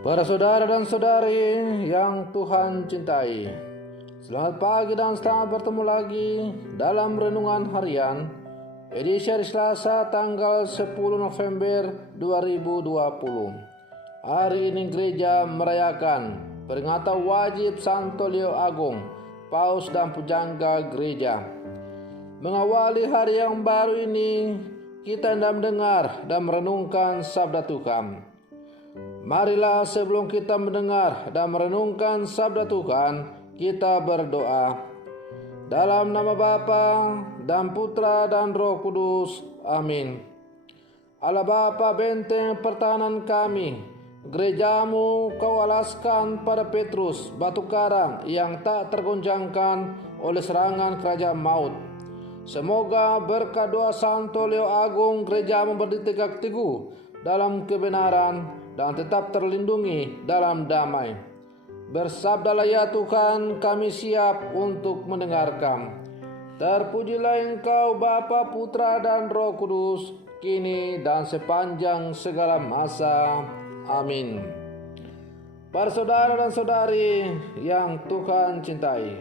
Para saudara dan saudari yang Tuhan cintai, selamat pagi dan selamat bertemu lagi dalam Renungan Harian edisi hari Selasa tanggal 10 November 2020. Hari ini gereja merayakan peringatan wajib Santo Leo Agung, Paus dan Pujangga Gereja. Mengawali hari yang baru ini, kita hendak mendengar dan merenungkan sabda Tuhan. Marilah sebelum kita mendengar dan merenungkan sabda Tuhan, kita berdoa. Dalam nama Bapa dan Putra dan Roh Kudus. Amin. Allah Bapa, benteng pertahanan kami, gerejamu Kau alaskan pada Petrus, batu karang yang tak tergoncangkan oleh serangan kerajaan maut. Semoga berkat doa Santo Leo Agung, gerejamu berdiri tegak teguh dalam kebenaran dan tetap terlindungi dalam damai. Bersabdalah ya Tuhan, kami siap untuk mendengarkan. Terpujilah Engkau Bapa, Putra dan Roh Kudus, kini dan sepanjang segala masa. Amin. Para saudara dan saudari yang Tuhan cintai,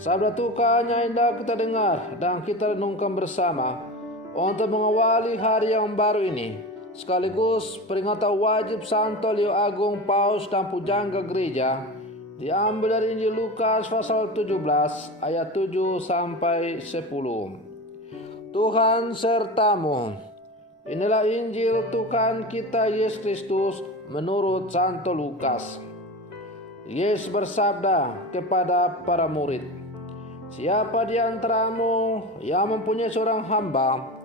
sabda Tuhan yang hendak kita dengar dan kita renungkan bersama untuk mengawali hari yang baru ini, sekaligus peringatan wajib Santo Leo Agung, Paus dan Pujangga Gereja, diambil dari Injil Lukas pasal 17 ayat 7 sampai 10. Tuhan sertamu. Inilah Injil Tuhan kita Yesus Kristus menurut Santo Lukas. Yesus bersabda kepada para murid, "Siapa di antaramu yang mempunyai seorang hamba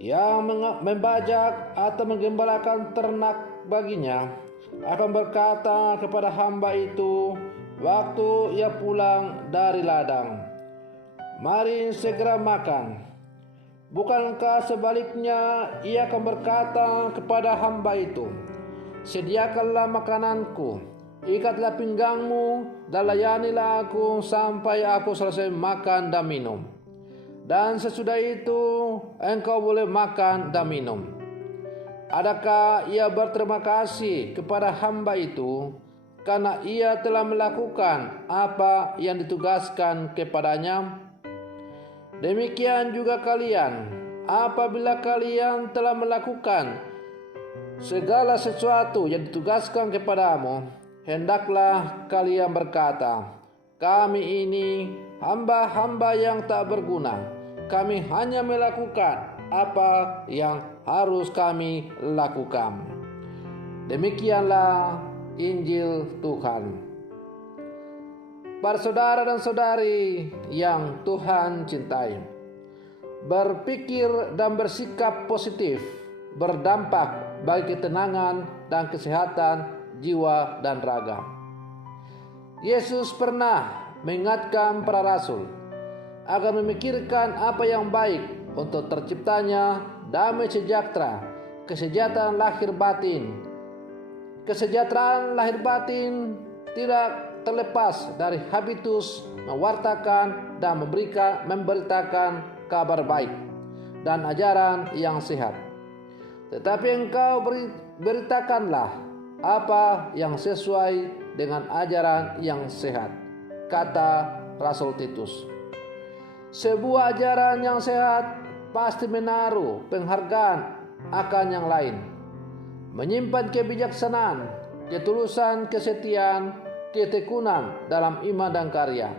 yang membajak atau menggembalakan ternak baginya, akan berkata kepada hamba itu waktu ia pulang dari ladang, 'Mari segera makan.' Bukankah sebaliknya ia akan berkata kepada hamba itu, 'Sediakanlah makananku, ikatlah pinggangmu, dan layanilah aku sampai aku selesai makan dan minum. Dan sesudah itu engkau boleh makan dan minum.' Adakah ia berterima kasih kepada hamba itu karena ia telah melakukan apa yang ditugaskan kepadanya? Demikian juga kalian, apabila kalian telah melakukan segala sesuatu yang ditugaskan kepadamu, hendaklah kalian berkata, 'Kami ini hamba-hamba yang tak berguna. Kami hanya melakukan apa yang harus kami lakukan.'" Demikianlah Injil Tuhan. Para saudara dan saudari yang Tuhan cintai, berpikir dan bersikap positif berdampak bagi ketenangan dan kesehatan jiwa dan raga. Yesus pernah mengingatkan para rasul agar memikirkan apa yang baik untuk terciptanya damai sejahtera, kesejahteraan lahir batin. Kesejahteraan lahir batin tidak terlepas dari habitus mewartakan dan memberitakan kabar baik dan ajaran yang sehat. Tetapi engkau beritakanlah apa yang sesuai dengan ajaran yang sehat, kata Rasul Titus. Sebuah ajaran yang sehat pasti menaruh penghargaan akan yang lain, menyimpan kebijaksanaan, ketulusan, kesetiaan, ketekunan dalam iman dan karya.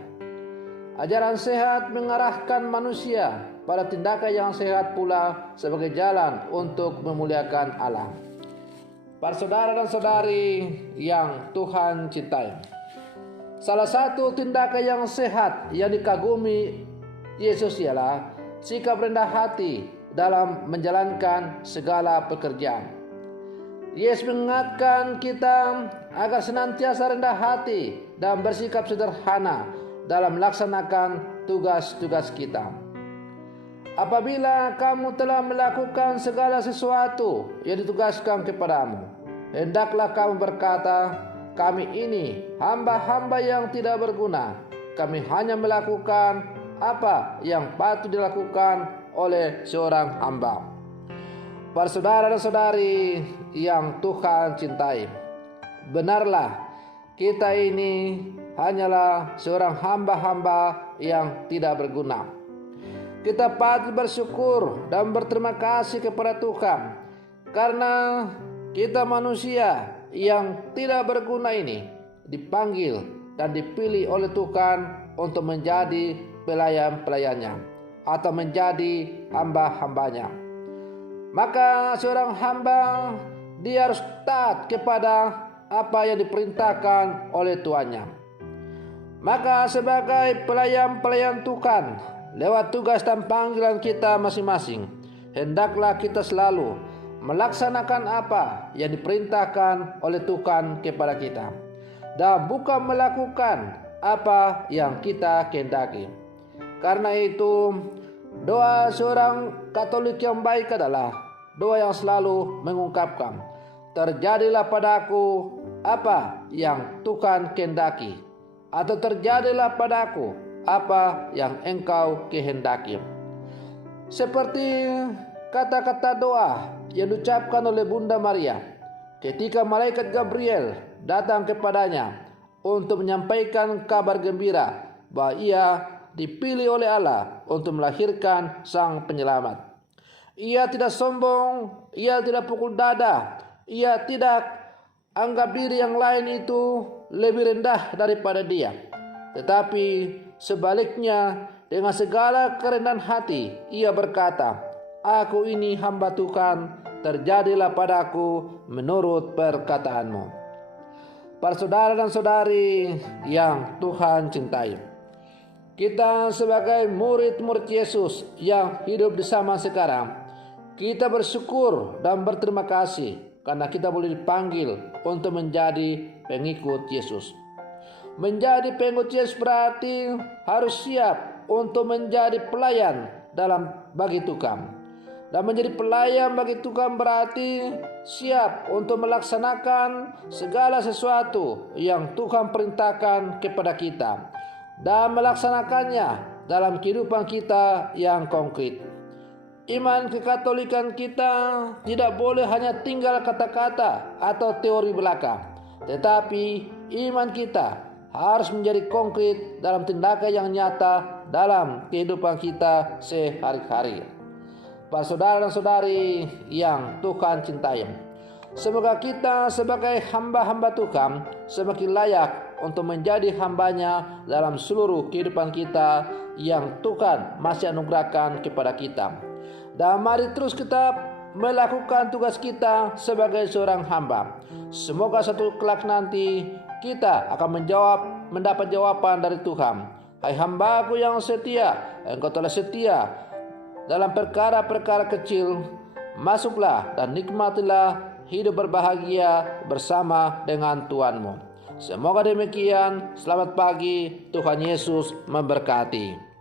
Ajaran sehat mengarahkan manusia pada tindakan yang sehat pula sebagai jalan untuk memuliakan Allah. Para saudara dan saudari yang Tuhan cintai, salah satu tindakan yang sehat yang dikagumi Yesus ialah sikap rendah hati dalam menjalankan segala pekerjaan. Yesus mengingatkan kita agar senantiasa rendah hati dan bersikap sederhana dalam melaksanakan tugas-tugas kita. Apabila kamu telah melakukan segala sesuatu yang ditugaskan kepadamu, hendaklah kamu berkata, 'Kami ini hamba-hamba yang tidak berguna. Kami hanya melakukan apa yang patut dilakukan oleh seorang hamba.'" Para saudara dan saudari yang Tuhan cintai, benarlah kita ini hanyalah seorang hamba-hamba yang tidak berguna. Kita patut bersyukur dan berterima kasih kepada Tuhan karena kita manusia yang tidak berguna ini dipanggil dan dipilih oleh Tuhan untuk menjadi pelayan-pelayannya atau menjadi hamba-hambanya. Maka seorang hamba dia harus taat kepada apa yang diperintahkan oleh tuannya. Maka sebagai pelayan-pelayan Tuhan, lewat tugas dan panggilan kita masing-masing, hendaklah kita selalu melaksanakan apa yang diperintahkan oleh Tuhan kepada kita, dan bukan melakukan apa yang kita kehendaki. Karena itu, doa seorang Katolik yang baik adalah doa yang selalu mengungkapkan, terjadilah padaku apa yang Tuhan kehendaki, atau terjadilah padaku apa yang Engkau kehendaki. Seperti kata-kata doa yang diucapkan oleh Bunda Maria ketika malaikat Gabriel datang kepadanya untuk menyampaikan kabar gembira bahwa ia dipilih oleh Allah untuk melahirkan sang penyelamat. Ia tidak sombong, ia tidak pukul dada, ia tidak anggap diri yang lain itu lebih rendah daripada dia. Tetapi sebaliknya, dengan segala kerendahan hati, ia berkata, "Aku ini hamba Tuhan, terjadilah padaku menurut perkataanmu." Para saudara dan saudari yang Tuhan cintai, kita sebagai murid-murid Yesus yang hidup di zaman sekarang, kita bersyukur dan berterima kasih karena kita boleh dipanggil untuk menjadi pengikut Yesus. Menjadi pengikut Yesus berarti harus siap untuk menjadi pelayan bagi Tuhan. Dan menjadi pelayan bagi Tuhan berarti siap untuk melaksanakan segala sesuatu yang Tuhan perintahkan kepada kita, dan melaksanakannya dalam kehidupan kita yang konkret. Iman kekatolikan kita tidak boleh hanya tinggal kata-kata atau teori belaka, tetapi iman kita harus menjadi konkret dalam tindakan yang nyata dalam kehidupan kita sehari-hari. Para saudara dan saudari yang Tuhan cintai, semoga kita sebagai hamba-hamba Tuhan semakin layak untuk menjadi hambanya dalam seluruh kehidupan kita yang Tuhan masih anugerahkan kepada kita. Dan mari terus kita melakukan tugas kita sebagai seorang hamba. Semoga satu kelak nanti kita akan mendapat jawaban dari Tuhan. Hai hambaku yang setia, engkau telah setia dalam perkara-perkara kecil, masuklah dan nikmatilah hidup berbahagia bersama dengan Tuhanmu. Semoga demikian. Selamat pagi, Tuhan Yesus memberkati.